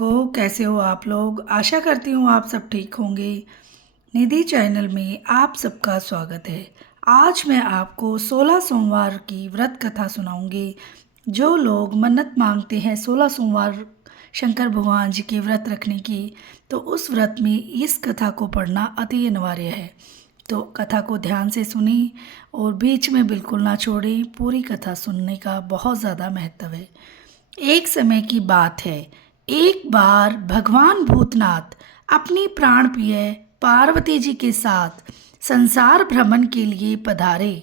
सबको, कैसे हो आप लोग? आशा करती हूँ आप सब ठीक होंगे। निधि चैनल में आप सबका स्वागत है। आज मैं आपको 16 सोमवार की व्रत कथा सुनाऊंगी। जो लोग मन्नत मांगते हैं 16 सोमवार शंकर भगवान जी के व्रत रखने की, तो उस व्रत में इस कथा को पढ़ना अति अनिवार्य है। तो कथा को ध्यान से सुनी और बीच में बिल्कुल ना छोड़ें। पूरी कथा सुनने का बहुत ज़्यादा महत्व है। एक समय की बात है, एक बार भगवान भूतनाथ अपनी प्राण प्रिय पार्वती जी के साथ संसार भ्रमण के लिए पधारे।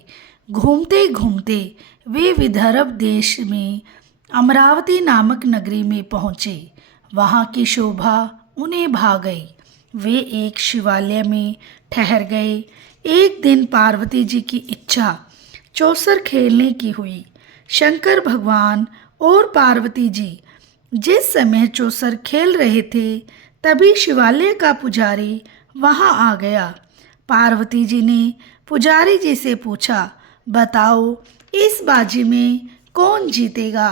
घूमते घूमते वे विदर्भ देश में अमरावती नामक नगरी में पहुँचे। वहाँ की शोभा उन्हें भा गई। वे एक शिवालय में ठहर गए। एक दिन पार्वती जी की इच्छा चौसर खेलने की हुई। शंकर भगवान और पार्वती जी जिस समय चौसर खेल रहे थे, तभी शिवालय का पुजारी वहां आ गया। पार्वती जी ने पुजारी जी से पूछा, बताओ इस बाजी में कौन जीतेगा?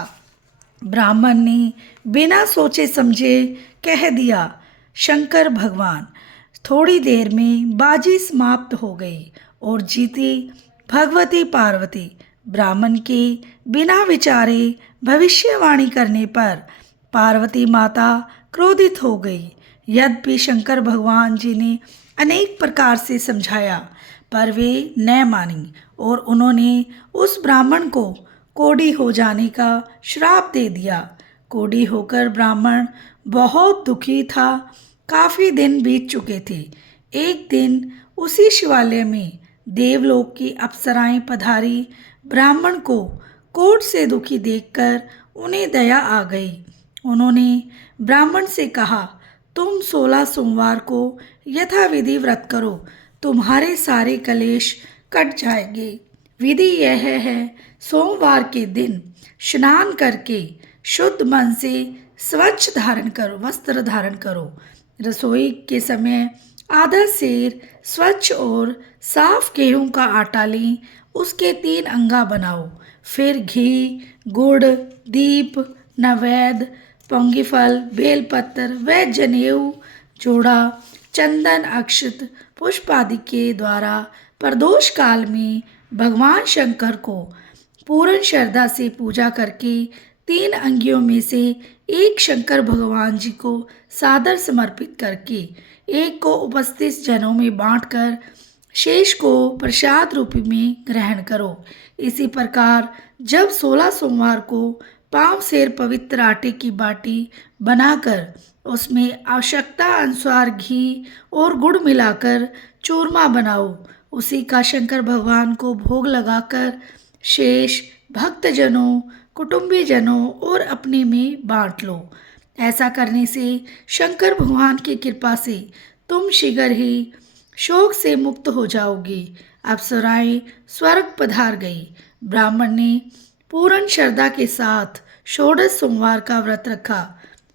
ब्राह्मण ने बिना सोचे समझे कह दिया, शंकर भगवान। थोड़ी देर में बाजी समाप्त हो गई और जीती भगवती पार्वती। ब्राह्मण के बिना विचारे भविष्यवाणी करने पर पार्वती माता क्रोधित हो गई। यद्यपि शंकर भगवान जी ने अनेक प्रकार से समझाया, पर वे न मानी और उन्होंने उस ब्राह्मण को कोढ़ी हो जाने का श्राप दे दिया। कोढ़ी होकर ब्राह्मण बहुत दुखी था। काफी दिन बीत चुके थे। एक दिन उसी शिवालय में देवलोक की अप्सराएं पधारी। ब्राह्मण को कोढ़ से दुखी देखकर उन्हें दया आ गई। उन्होंने ब्राह्मण से कहा, तुम 16 सोमवार को यथाविधि व्रत करो, तुम्हारे सारे कलेश कट जाएंगे। विधि यह है, सोमवार के दिन स्नान करके शुद्ध मन से स्वच्छ धारण करो, वस्त्र धारण करो। रसोई के समय आधा सेर स्वच्छ और साफ गेहूं का आटा लें, उसके 3 अंगा बनाओ। फिर घी, गुड़, दीप, नैवेद्य, पंगीफल, बेलपत्र व जनेऊ जोड़ा, चंदन, अक्षत, पुष्प आदि के द्वारा प्रदोष काल में भगवान शंकर को पूर्ण श्रद्धा से पूजा करके 3 अंगियों में से एक शंकर भगवान जी को सादर समर्पित करके एक को उपस्थित जनों में बांटकर शेष को प्रसाद रूप में ग्रहण करो। इसी प्रकार जब 16 सोमवार को 5 सेर पवित्र आटे की बाटी बनाकर उसमें आवश्यकता अनुसार घी और गुड़ मिलाकर चूरमा बनाओ, उसी का शंकर भगवान को भोग लगाकर शेष भक्तजनों, कुटुंबी जनों और अपने में बांट लो। ऐसा करने से शंकर भगवान की कृपा से तुम शीघ्र ही शोक से मुक्त हो जाओगे। अप्सराएं स्वर्ग पधार गई। ब्राह्मण ने पूर्ण श्रद्धा के साथ 16 सोमवार का व्रत रखा।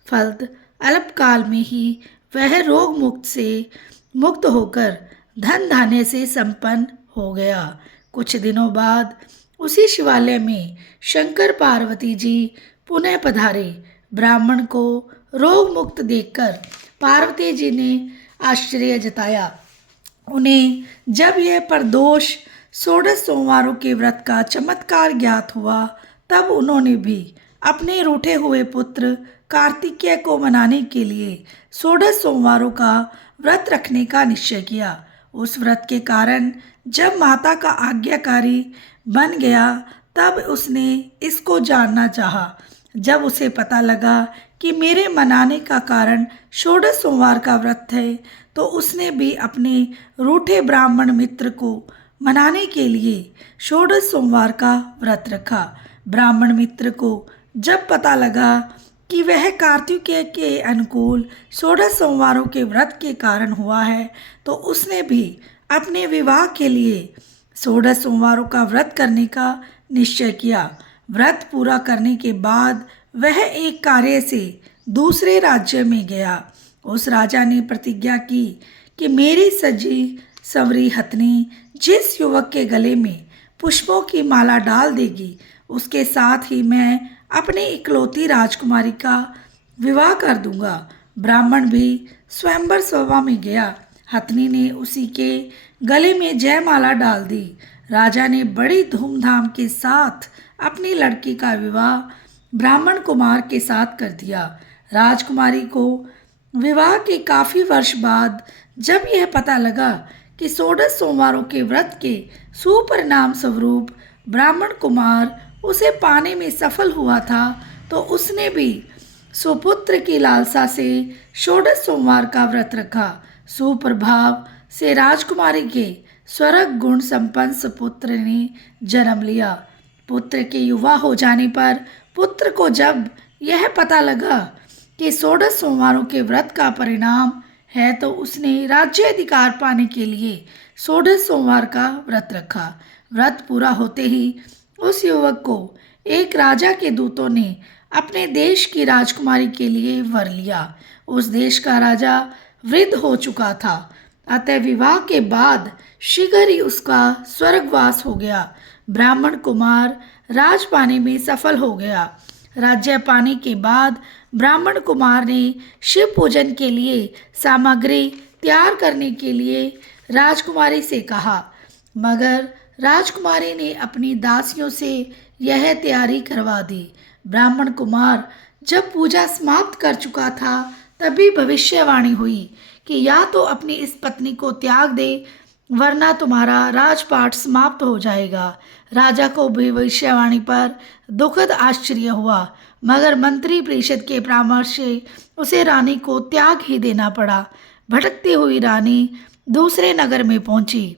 फलत अल्पकाल में ही वह रोग मुक्त होकर धन धान्य से संपन्न हो गया। कुछ दिनों बाद उसी शिवालय में शंकर पार्वती जी पुनः पधारे। ब्राह्मण को रोग मुक्त देखकर पार्वती जी ने आश्चर्य जताया। उन्हें जब यह प्रदोष 16 सोमवारों के व्रत का चमत्कार ज्ञात हुआ, तब उन्होंने भी अपने रूठे हुए पुत्र कार्तिकेय को मनाने के लिए 16 सोमवारों का व्रत रखने का निश्चय किया। उस व्रत के कारण जब माता का आज्ञाकारी बन गया, तब उसने इसको जानना चाहा। जब उसे पता लगा कि मेरे मनाने का कारण 16 सोमवार का व्रत है, तो उसने भी अपने रूठे ब्राह्मण मित्र को मनाने के लिए 16 सोमवार का व्रत रखा। ब्राह्मण मित्र को जब पता लगा कि वह कार्तिकेय के अनुकूल 16 सोमवारों के व्रत के कारण हुआ है, तो उसने भी अपने विवाह के लिए 16 सोमवारों का व्रत करने का निश्चय किया। व्रत पूरा करने के बाद वह एक कार्य से दूसरे राज्य में गया। उस राजा ने प्रतिज्ञा की कि मेरी सजी संवरी हथनी जिस युवक के गले में पुष्पों की माला डाल देगी, उसके साथ ही मैं अपनी इकलौती राजकुमारी का विवाह कर दूंगा। ब्राह्मण भी स्वयंवर सभा में गया। हथनी ने उसी के गले में जयमाला डाल दी। राजा ने बड़ी धूमधाम के साथ अपनी लड़की का विवाह ब्राह्मण कुमार के साथ कर दिया। राजकुमारी को विवाह के काफी वर्ष बाद जब यह पता लगा कि 16 सोमवारों के व्रत के सुपरिणाम स्वरूप ब्राह्मण कुमार उसे पाने में सफल हुआ था, तो उसने भी सुपुत्र की लालसा से 16 सोमवार का व्रत रखा। सुप्रभाव से राजकुमारी के स्वर्ग गुण संपन्न सुपुत्र ने जन्म लिया। पुत्र के युवा हो जाने पर पुत्र को जब यह पता लगा कि 16 सोमवारों के व्रत का परिणाम है, तो उसने राज्य अधिकार पाने के लिए 16 सोमवार का व्रत रखा। व्रत पूरा होते ही उस युवक को एक राजा के दूतों ने अपने देश की राजकुमारी के लिए वर लिया। उस देश का राजा वृद्ध हो चुका था, अतः विवाह के बाद शीघ्र ही उसका स्वर्गवास हो गया। ब्राह्मण कुमार राज पाने में सफल हो गया। राज्य पाने के बाद ब्राह्मण कुमार ने शिव पूजन के लिए सामग्री तैयार करने के लिए राजकुमारी से कहा, मगर राजकुमारी ने अपनी दासियों से यह तैयारी करवा दी। ब्राह्मण कुमार जब पूजा समाप्त कर चुका था, तभी भविष्यवाणी हुई कि या तो अपनी इस पत्नी को त्याग दे, वरना तुम्हारा राजपाट समाप्त हो जाएगा। राजा को भविष्यवाणी पर दुखद आश्चर्य हुआ, मगर मंत्री परिषद के परामर्श से उसे रानी को त्याग ही देना पड़ा। भटकती हुई रानी दूसरे नगर में पहुंची।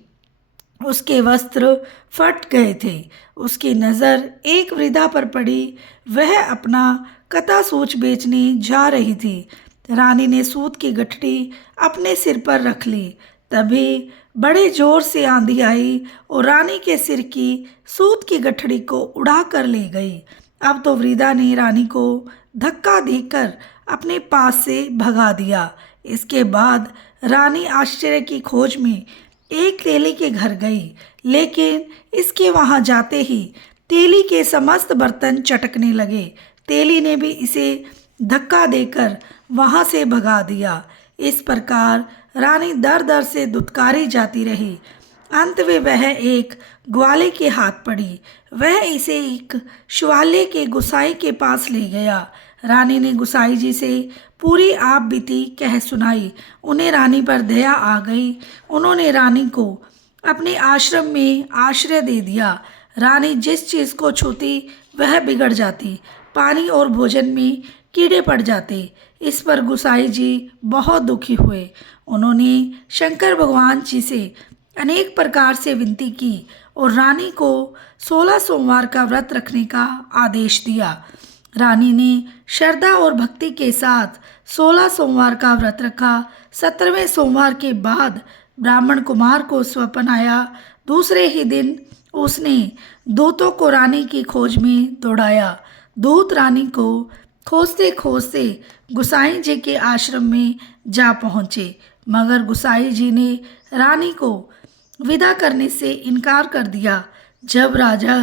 उसके वस्त्र फट गए थे। उसकी नज़र एक वृद्धा पर पड़ी। वह अपना कथा सूच बेचने जा रही थी। रानी ने सूत की गठरी अपने सिर पर रख ली। तभी बड़े जोर से आंधी आई और रानी के सिर की सूत की गठरी को उड़ा कर ले गई। अब तो वृद्धा ने रानी को धक्का देकर अपने पास से भगा दिया। इसके बाद रानी आश्चर्य की खोज में एक तेली के घर गई, लेकिन इसके वहां जाते ही तेली के समस्त बर्तन चटकने लगे। तेली ने भी इसे धक्का देकर वहां से भगा दिया। इस प्रकार रानी दर दर से दुत्कारी जाती रही। अंत में वह एक ग्वाले के हाथ पड़ी। वह इसे एक शिवालय के गुसाई के पास ले गया। रानी ने गुसाई जी से पूरी आप बीती कह सुनाई। उन्हें रानी पर दया आ गई। उन्होंने रानी को अपने आश्रम में आश्रय दे दिया। रानी जिस चीज़ को छूती वह बिगड़ जाती। पानी और भोजन में कीड़े पड़ जाते। इस पर गुसाई जी बहुत दुखी हुए। उन्होंने शंकर भगवान जी से अनेक प्रकार से विनती की और रानी को 16 सोमवार का व्रत रखने का आदेश दिया। रानी ने श्रद्धा और भक्ति के साथ 16 सोमवार का व्रत रखा। 17वें सोमवार के बाद ब्राह्मण कुमार को स्वप्न आया। दूसरे ही दिन उसने दूतों को रानी की खोज में दौड़ाया। दूत रानी को खोजते खोजते गुसाई जी के आश्रम में जा पहुँचे, मगर गुसाई जी ने रानी को विदा करने से इनकार कर दिया। जब राजा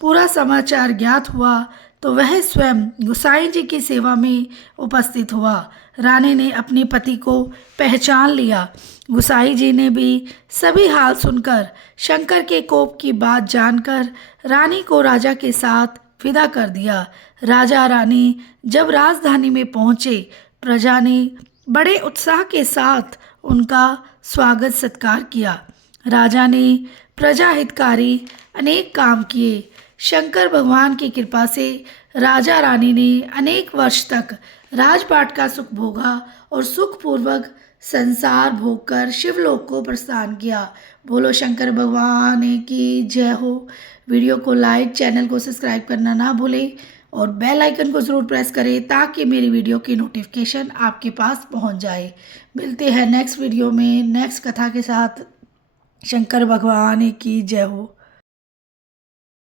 पूरा समाचार ज्ञात हुआ, तो वह स्वयं गुसाई जी की सेवा में उपस्थित हुआ। रानी ने अपने पति को पहचान लिया। गुसाई जी ने भी सभी हाल सुनकर शंकर के कोप की बात जानकर रानी को राजा के साथ विदा कर दिया। राजा रानी जब राजधानी में पहुँचे, प्रजा ने बड़े उत्साह के साथ उनका स्वागत सत्कार किया। राजा ने प्रजा हितकारी अनेक काम किए। शंकर भगवान की कृपा से राजा रानी ने अनेक वर्ष तक राजपाट का सुख भोगा और सुखपूर्वक संसार भोग कर शिवलोक को प्रस्थान किया। बोलो शंकर भगवान की जय हो। वीडियो को लाइक, चैनल को सब्सक्राइब करना ना भूलें और बेल आइकन को ज़रूर प्रेस करें ताकि मेरी वीडियो की नोटिफिकेशन आपके पास पहुंच जाए। मिलते हैं नेक्स्ट वीडियो में नेक्स्ट कथा के साथ। शंकर भगवान की जय हो।